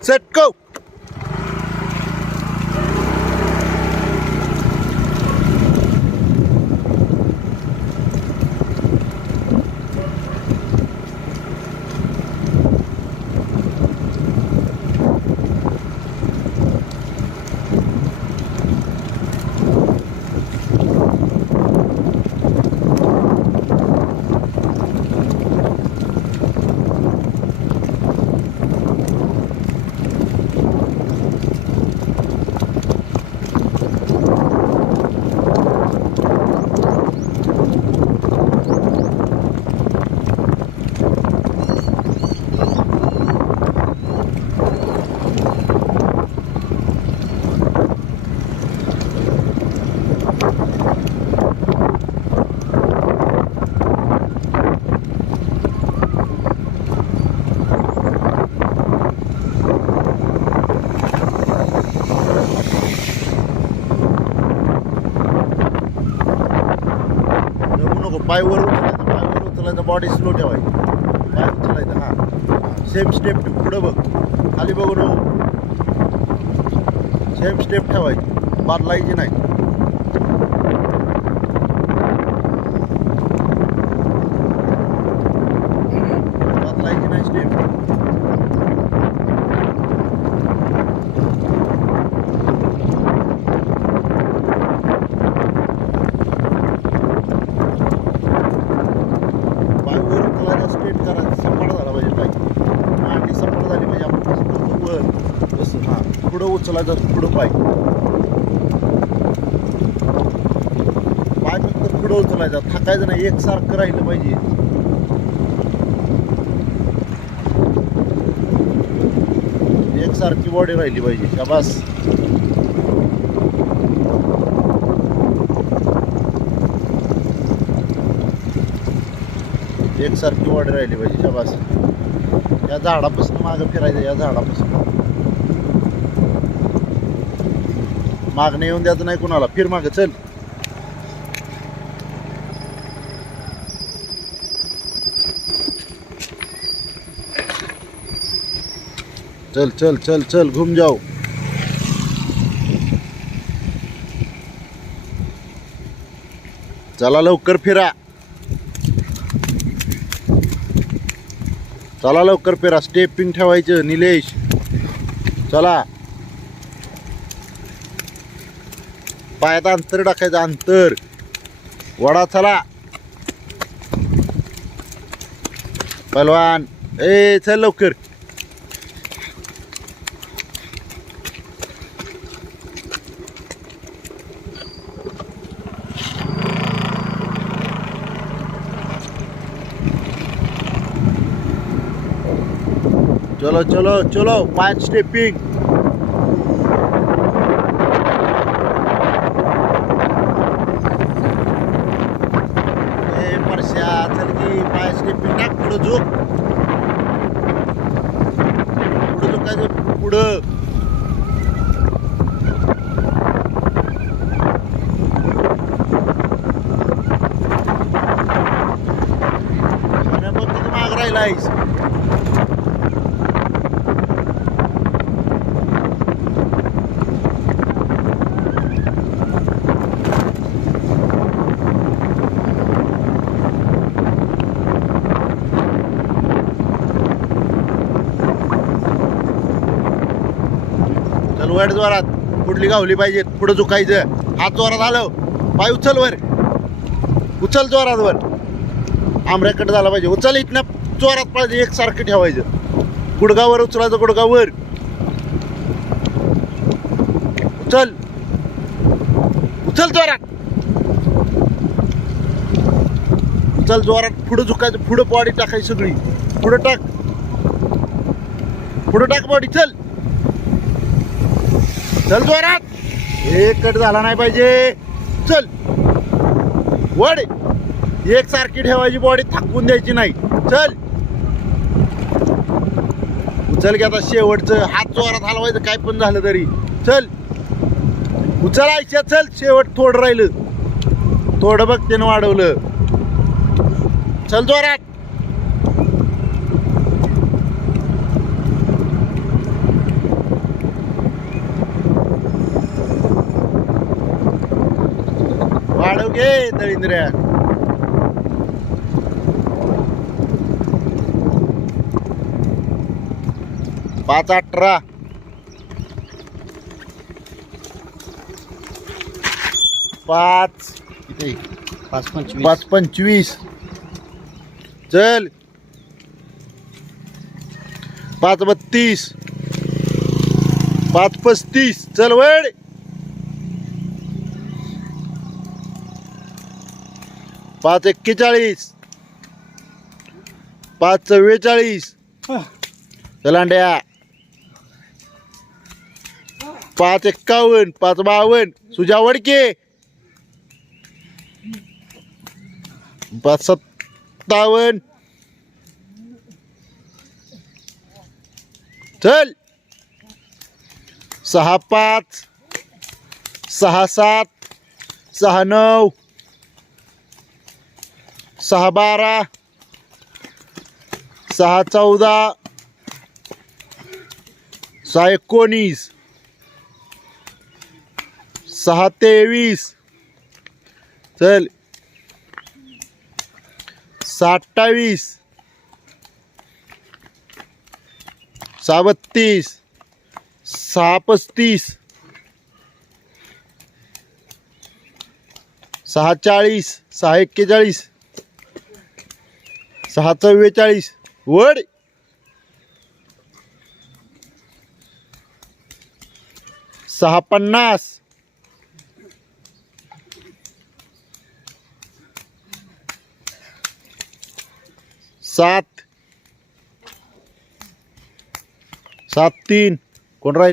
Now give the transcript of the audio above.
set, go! पायवर पाय वर उचलायचं पाय वर उचलायचं बॉडी स्लो ठेवायची. पाय उचलायचं हा. सेम स्टेप ठेव पुढं बघ. खाली बघू सेम स्टेप ठेवायची. बदलायची नाही बदलायची नाही स्टेप पाय वर उचलायचा स्ट्रेट करायचा सपाट झाला पाहिजे पाय मांडी सपाट झाली म्हणजे आपण कसं करतो वर तसं हां पुढं उचलायचं पुढं पाय. पाय फक्त पुढं उचलायचा थकायचं नाही एकसारखं राहिलं पाहिजे. एकसारखी बॉडी राहिली पाहिजे शाबास. एकसारखी बॉडी राहिली पाहिजे शाबास. या झाडापासून मागं फिरायचं या झाडापासून. मागणं येऊन द्यायचं नाही कुणाला. फिर मागं चल. चल चल चल चल घूम जाओ चला लवकर फिरा. चला लवकर फिरा. स्टेपिंग ठेवायचं निलेश. चला. पायात अंतर टाकायचं अंतर. वडा चला. पलवान ए चल लवकर. चलो चलो चलो. पाच स्टेपिंग ए परश्या चल की पाय स्टेपिंग टाक पुढं झोप. पुढं झोकायचं पुढं. आणि बघ माग राहिला आहेस चल जोरात. कुठली गावली पाहिजे पुढं झुकायचं. हात जोरात आलं. पाय उचल वर. उचल जोरात वर. आमऱ्याकडे झाला पाहिजे. उचल इथनं जोरात पाहिजे एकसारखं ठेवायचं. गुडगावर उचलायचं गुडगावर उचल. उचल जोरात. उचल जोरात. पुढं झुकायचं पुढं बॉडी टाकायची सगळी. पुढं टाक. पुढं टाक बॉडी चल. चल जोरात. एक कट झाला नाही पाहिजे. चल. वड. एक सारखी ठेवायची बॉडी थाकून द्यायची नाही. चल. उचल की आता शेवटचं. हात जोरात हलवायचं काय पण झालं तरी. चल. उचल आयच्या चल. शेवट थोडं राहिलं. थोडं बघतेनं वाढवलं. चल जोरात. दळिंद्र्या. पाच अठरा. पाच. किती पाच पंचवीस. पाच पंचवीस. चल. पाच बत्तीस. पाच पस्तीस. चल वड पाच एक्केचाळीस. पाच चव्वेचाळीस. चलांड्या पाच एक्कावन्न पाच बावन्न. सुजा वडके. पाच सत्तावन्न. चल. सहा पाच सहा सात सहा नऊ. सहा बारा सहा चौदा सहा एकोणीस सहा तेवीस चल. सहा अठ्ठावीस सहा बत्तीस सहा पस्तीस सहा चाळीस सहा एक्केचाळीस सहा चव्वेचाळीस वड सहा पन्नास सात सात तीन कोण राहील